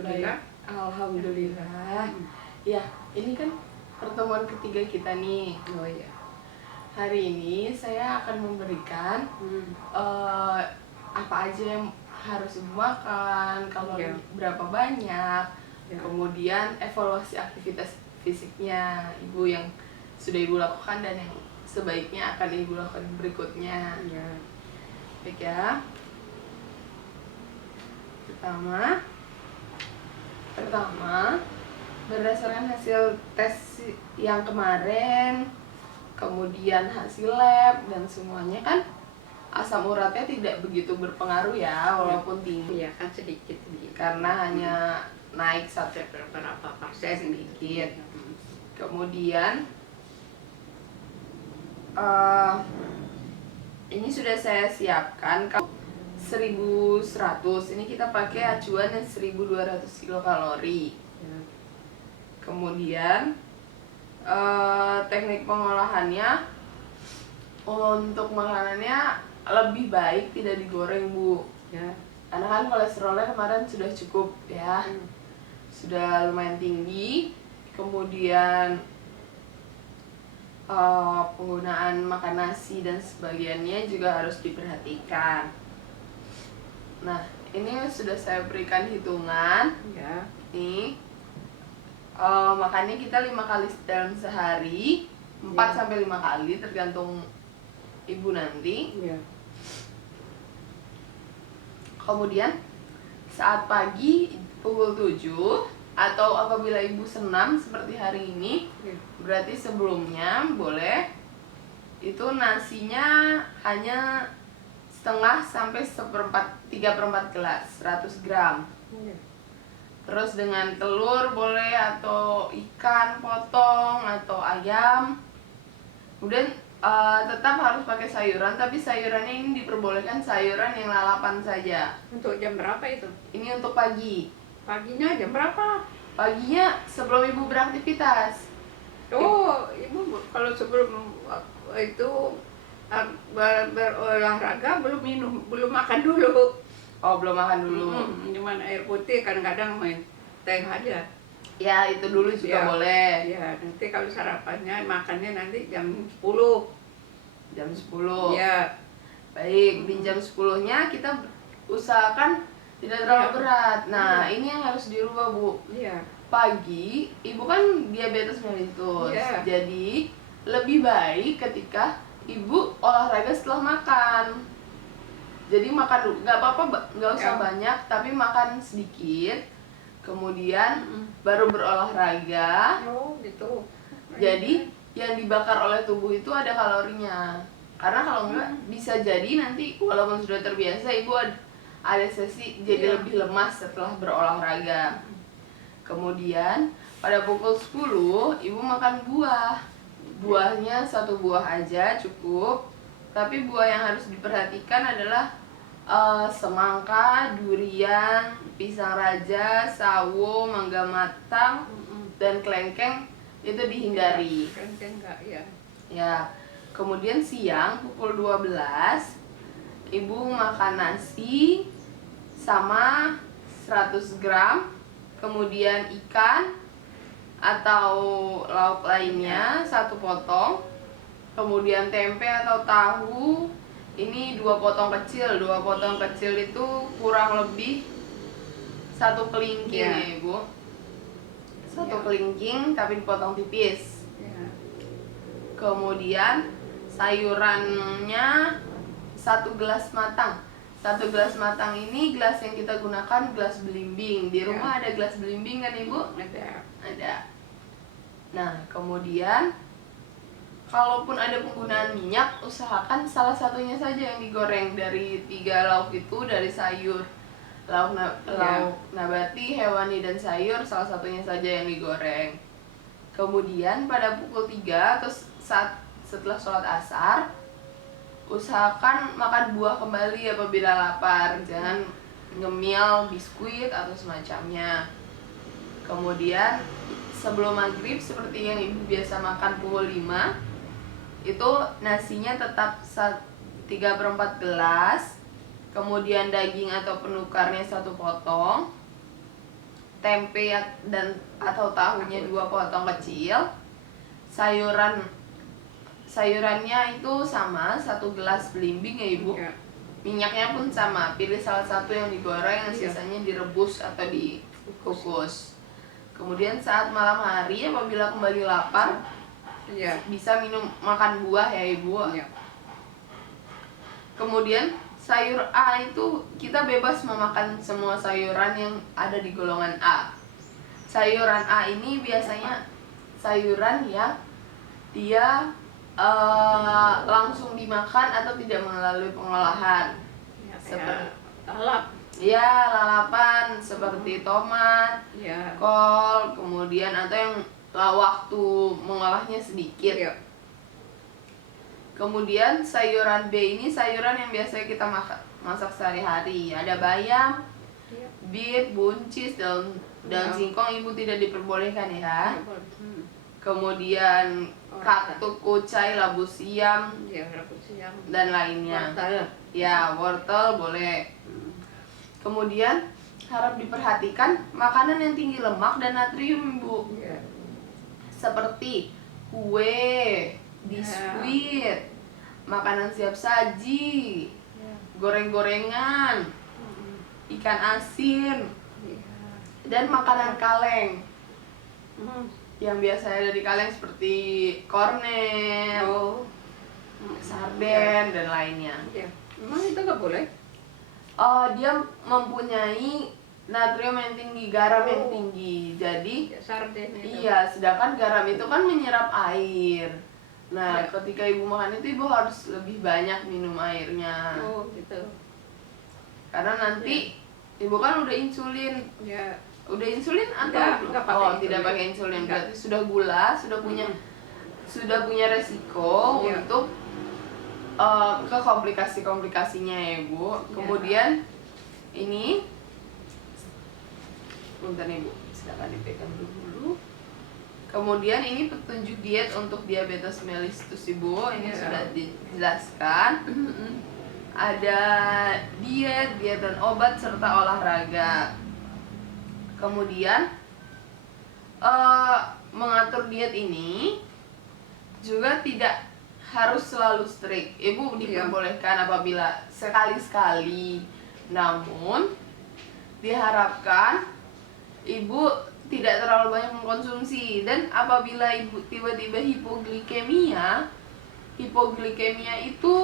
Alhamdulillah. Alhamdulillah. Ya, ini kan pertemuan ketiga kita nih. Oh iya. Hari ini saya akan memberikan eh, apa aja yang harus ibu makan, kalori Iya. berapa banyak, Ya. kemudian evaluasi aktivitas fisiknya ibu yang sudah ibu lakukan dan yang sebaiknya akan ibu lakukan berikutnya. Iya. Baik ya. Pertama, berdasarkan hasil tes yang kemarin, kemudian hasil lab dan semuanya kan asam uratnya tidak begitu berpengaruh ya, walaupun tinggi. Iya kan sedikit Karena hanya naik satu berapa persen sedikit. Hmm. Kemudian ini sudah saya siapkan 1100. Ini kita pakai acuan yang 1200 kilokalori. Ya. Kemudian teknik pengolahannya untuk makanannya lebih baik tidak digoreng, Bu. Ya. Karena kan kolesterolnya kemarin sudah cukup ya. Sudah lumayan tinggi. Kemudian penggunaan makan nasi dan sebagiannya juga harus diperhatikan. Nah, ini sudah saya berikan hitungan. Ya. Nih, makannya kita 5 kali dalam sehari, 4 sampai 5 kali tergantung ibu nanti. Ya. Kemudian saat pagi pukul 7 atau apabila ibu senam seperti hari ini, Ya. berarti sebelumnya boleh itu nasinya hanya setengah sampai 3/4 gelas, 100 gram. Ya. Terus dengan telur boleh, atau ikan potong atau ayam. Kemudian tetap harus pakai sayuran, tapi sayurannya ini diperbolehkan sayuran yang lalapan saja. Untuk jam berapa itu? Ini untuk pagi. Paginya jam berapa? Paginya sebelum ibu beraktivitas. Oh, ibu kalau sebelum itu berolahraga belum makan dulu. Oh, belum makan dulu. Cuman air putih, kadang-kadang main teh aja. Ya, itu dulu juga Ya. boleh. Ya, nanti kalau sarapannya makannya nanti jam 10. Jam 10. Ya. Baik, di jam 10-nya kita usahakan tidak terlalu Ya. berat. Nah, ini yang harus dirubah, Bu. Iya. Pagi, ibu kan diabetes mellitus. Ya. Jadi, lebih baik ketika ibu olahraga setelah makan. Jadi makan dulu, nggak apa-apa, nggak usah Ya. banyak, tapi makan sedikit. Kemudian baru berolahraga. Oh, gitu. Jadi yang dibakar oleh tubuh itu ada kalorinya. Karena kalau enggak bisa jadi nanti walaupun sudah terbiasa ibu ada sesi jadi lebih lemas setelah berolahraga. Kemudian pada pukul 10 ibu makan buah. Buahnya 1 buah aja cukup. Tapi buah yang harus diperhatikan adalah semangka, durian, pisang raja, sawo, mangga matang, dan kelengkeng itu dihindari. Kelengkeng enggak, ya. Ya. Kemudian siang pukul 12 ibu makan nasi sama 100 gram, kemudian ikan atau lauk lainnya 1 potong, kemudian tempe atau tahu ini 2 potong kecil. 2 potong kecil itu kurang lebih 1 kelingking ya, Ibu. 1 kelingking tapi dipotong tipis. Ya. Kemudian sayurannya 1 gelas matang. 1 gelas matang ini gelas yang kita gunakan gelas belimbing. Di rumah ada gelas belimbing kan, Ibu? Ada. Ada. Nah, kemudian kalaupun ada penggunaan minyak, usahakan salah satunya saja yang digoreng. Dari 3 lauk itu, dari sayur, lauk nabati, hewani, dan sayur, salah satunya saja yang digoreng. Kemudian pada pukul 3 atau setelah sholat asar, usahakan makan buah kembali apabila lapar. Jangan ngemil biskuit atau semacamnya. Kemudian sebelum maghrib seperti yang ibu biasa makan pukul 5, itu nasinya tetap 3/4 gelas, kemudian daging atau penukarnya 1 potong, tempe dan atau tahunya 2 potong kecil. Sayurannya itu sama, 1 gelas belimbing ya Ibu. Ya. Minyaknya pun sama, pilih salah satu yang digoreng, yang Iya. sisanya direbus atau dikukus. Kemudian saat malam hari apabila kembali lapar, Iya. bisa makan buah ya Ibu. Iya. Kemudian sayur A itu kita bebas memakan semua sayuran yang ada di golongan A. Sayuran A ini biasanya sayuran yang dia langsung dimakan atau tidak melalui pengolahan. Ya, Seperti lalap. ya lalapan seperti tomat, Ya. kol, kemudian atau yang waktu mengolahnya sedikit. Iya. Kemudian sayuran B ini sayuran yang biasanya kita masak sehari-hari. Ada bayam, Iya. bit, buncis, daun Ya. singkong Ibu tidak diperbolehkan ya. Hmm. Kemudian Orang. katuk, kucai, labu siam Ya, rebus siang. dan lainnya. Wortel. Ya, wortel boleh. Kemudian harap diperhatikan makanan yang tinggi lemak dan natrium Ibu. Iya. Seperti kue, biskuit, makanan siap saji, Ya. goreng-gorengan, ikan asin, Iya. dan makanan kaleng Hmm. yang biasanya ada di kaleng seperti kornet, Oh. sarden, dan lainnya. Iya. Emang itu nggak boleh? Dia mempunyai natrium yang tinggi, garam yang Oh. tinggi. Jadi, Ya, sarden itu. iya, sedangkan garam itu kan menyerap air. Nah, Ya. ketika Ibu makan itu Ibu harus lebih banyak minum airnya. Oh, gitu. Karena nanti Ibu kan udah insulin. Ya. Udah insulin atau Enggak pakai oh, insulin. tidak pakai insulin. Enggak. Berarti sudah gula, sudah punya resiko Iya. untuk ke komplikasi-komplikasinya ya Ibu. Iya. Kemudian ini bentar nih Bu, silakan dipegang dulu. Kemudian ini petunjuk diet untuk diabetes mellitus Ibu, ini Iya. sudah dijelaskan. Ada diet dan obat serta olahraga. Kemudian mengatur diet ini juga tidak harus selalu strict. Ibu Iya. diperbolehkan apabila sekali-sekali, namun diharapkan Ibu tidak terlalu banyak mengkonsumsi. Dan apabila Ibu tiba-tiba hipoglikemia itu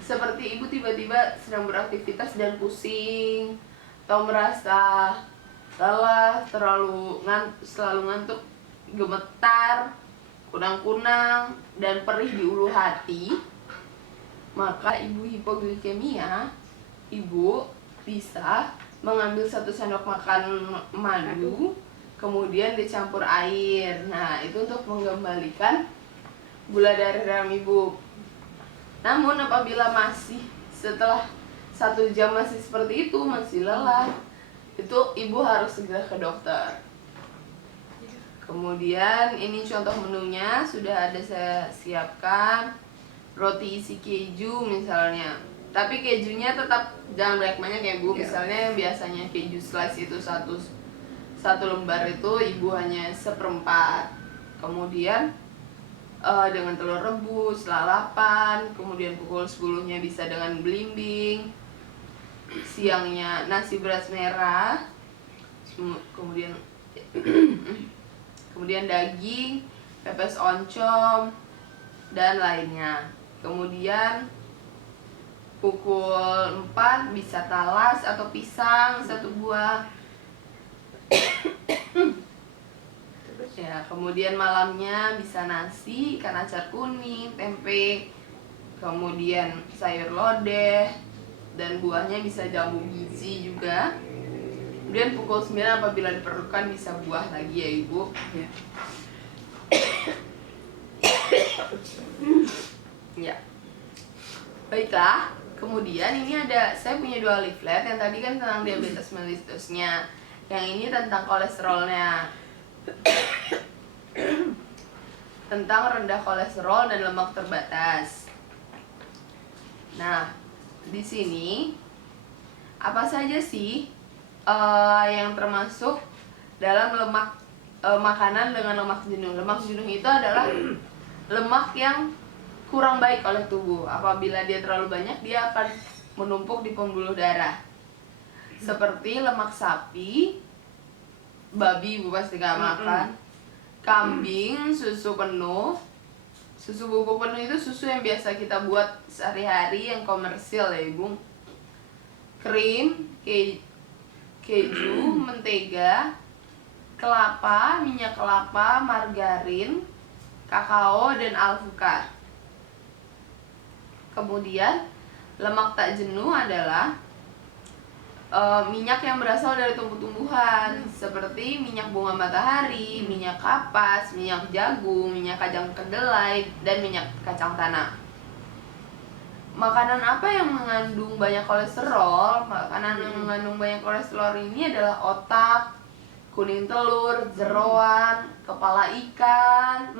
seperti Ibu tiba-tiba sedang beraktivitas dan pusing atau merasa lelah, selalu ngantuk, gemetar, kunang-kunang, dan perih di ulu hati, maka Ibu hipoglikemia, Ibu bisa mengambil 1 sendok makan madu, kemudian dicampur air. Nah, itu untuk mengembalikan gula darah dalam Ibu. Namun apabila masih setelah 1 jam masih seperti itu, masih lelah, itu Ibu harus segera ke dokter. Kemudian ini contoh menunya sudah ada saya siapkan. Roti isi keju misalnya, tapi kejunya tetap jangan banyak-banyak ya Bu. Misalnya yang biasanya keju slice itu satu lembar itu Ibu hanya 1/4. Kemudian dengan telur rebus, lalapan, kemudian pukul 10-nya bisa dengan belimbing. Siangnya nasi beras merah, kemudian daging, pepes oncom, dan lainnya. Kemudian pukul 4 bisa talas atau pisang 1 buah. Ya, kemudian malamnya bisa nasi, ikan acar kuning, tempe, kemudian sayur lodeh, dan buahnya bisa jambu biji juga. Kemudian pukul 9 apabila diperlukan bisa buah lagi ya Ibu. Ya. Ya. Baiklah, kemudian ini saya punya 2 leaflet. Yang tadi kan tentang diabetes mellitusnya, yang ini tentang kolesterolnya. Tentang rendah kolesterol dan lemak terbatas. Nah, di sini apa saja sih yang termasuk dalam makanan dengan lemak jenuh. Lemak jenuh itu adalah lemak yang kurang baik oleh tubuh. Apabila dia terlalu banyak, dia akan menumpuk di pembuluh darah. Seperti lemak sapi, babi ibu pasti gak makan, kambing, susu penuh. Susu bubuk penuh itu susu yang biasa kita buat sehari-hari, yang komersil ya ibu. Krim, keju, mentega, kelapa, minyak kelapa, margarin, kakao, dan alpukat. Kemudian lemak tak jenuh adalah minyak yang berasal dari tumbuh-tumbuhan seperti minyak bunga matahari, minyak kapas, minyak jagung, minyak kacang kedelai, dan minyak kacang tanah. Makanan apa yang mengandung banyak kolesterol? Makanan yang mengandung banyak kolesterol ini adalah otak, kuning telur, jeroan, kepala ikan.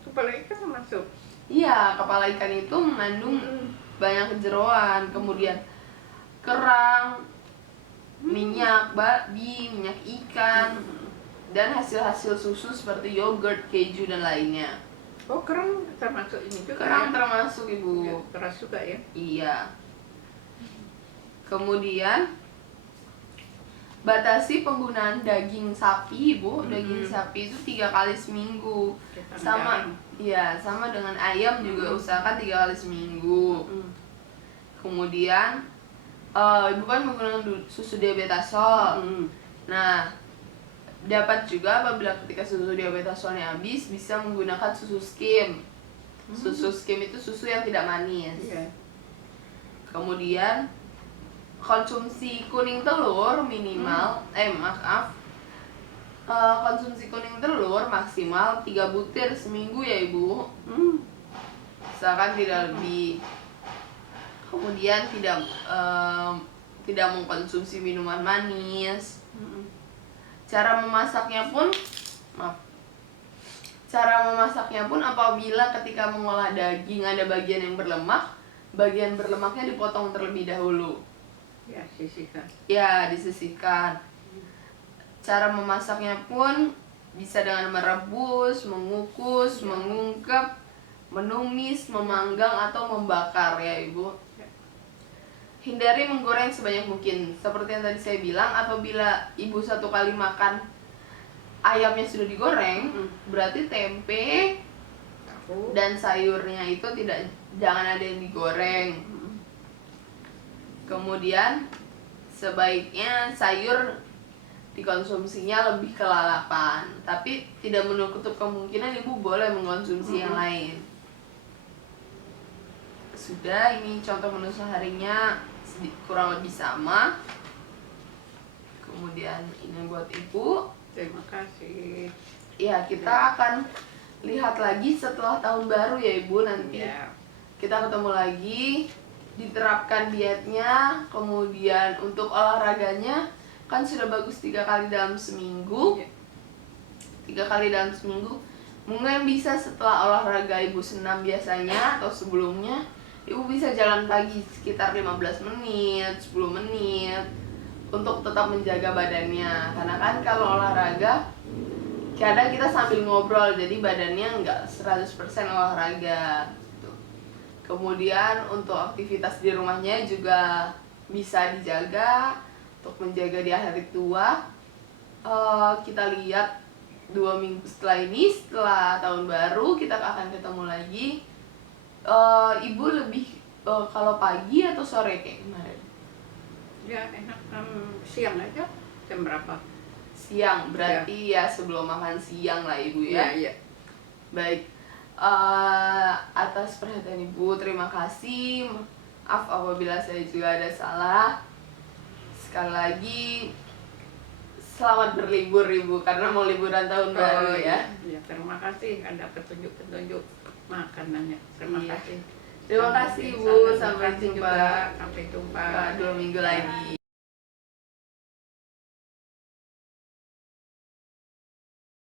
Kepala ikan masuk. Iya, kepala ikan itu mengandung banyak jeroan. Kemudian kerang, minyak babi, minyak ikan, dan hasil-hasil susu seperti yogurt, keju, dan lainnya. Oh, kerang termasuk ini juga. Kerang ya? termasuk ibu. Ya, keras juga ya. Iya. Kemudian batasi penggunaan daging sapi ibu. Daging sapi itu 3 kali seminggu. Sama dengan ayam juga usahakan 3 kali seminggu. Kemudian ibu kan menggunakan susu diabetasol. Nah, dapat juga apabila ketika susu diabetasolnya habis, bisa menggunakan susu skim. Susu skim itu susu yang tidak manis. Kemudian konsumsi kuning telur minimal konsumsi kuning telur maksimal 3 butir seminggu ya ibu. Usahakan tidak lebih. Kemudian tidak mengkonsumsi minuman manis. Cara memasaknya pun apabila ketika mengolah daging ada bagian yang berlemak, bagian berlemaknya dipotong terlebih dahulu. Ya, sisihkan. Ya, disisihkan. Cara memasaknya pun bisa dengan merebus, mengukus, mengungkep, menumis, memanggang, atau membakar ya ibu. Hindari menggoreng sebanyak mungkin. Seperti yang tadi saya bilang, apabila ibu 1 kali makan ayamnya sudah digoreng, berarti tempe dan sayurnya itu jangan ada yang digoreng. Kemudian sebaiknya sayur dikonsumsinya lebih ke lalapan, tapi tidak menutup kemungkinan ibu boleh mengkonsumsi yang lain. Sudah, ini contoh menu seharinya kurang lebih sama. Kemudian ini buat ibu. Terima kasih. Ya, kita akan lihat lagi setelah tahun baru ya ibu nanti. Kita ketemu lagi, diterapkan dietnya, kemudian untuk olahraganya kan sudah bagus 3 kali dalam seminggu. 3 kali dalam seminggu. Mungkin bisa setelah olahraga ibu senam biasanya atau sebelumnya, ibu bisa jalan pagi sekitar 15 menit, 10 menit untuk tetap menjaga badannya. Karena kan kalau olahraga kadang kita sambil ngobrol, jadi badannya nggak 100% olahraga gitu. Kemudian untuk aktivitas di rumahnya juga bisa dijaga untuk menjaga di hari tua. Kita lihat 2 minggu setelah ini, setelah tahun baru kita akan ketemu lagi. Ibu lebih kalau pagi atau sore kayak kemarin? Ya enak siang aja. Jam berapa? Siang, berarti ya sebelum makan siang lah ibu ya. Iya. Baik, atas perhatian ibu terima kasih. Maaf apabila saya juga ada salah. Sekali lagi selamat berlibur ibu, karena mau liburan tahun baru ya. Iya, terima kasih ada petunjuk-petunjuk makanannya. Terima kasih. Terima kasih ibu, sampai jumpa. Sampai jumpa. 2 minggu lagi.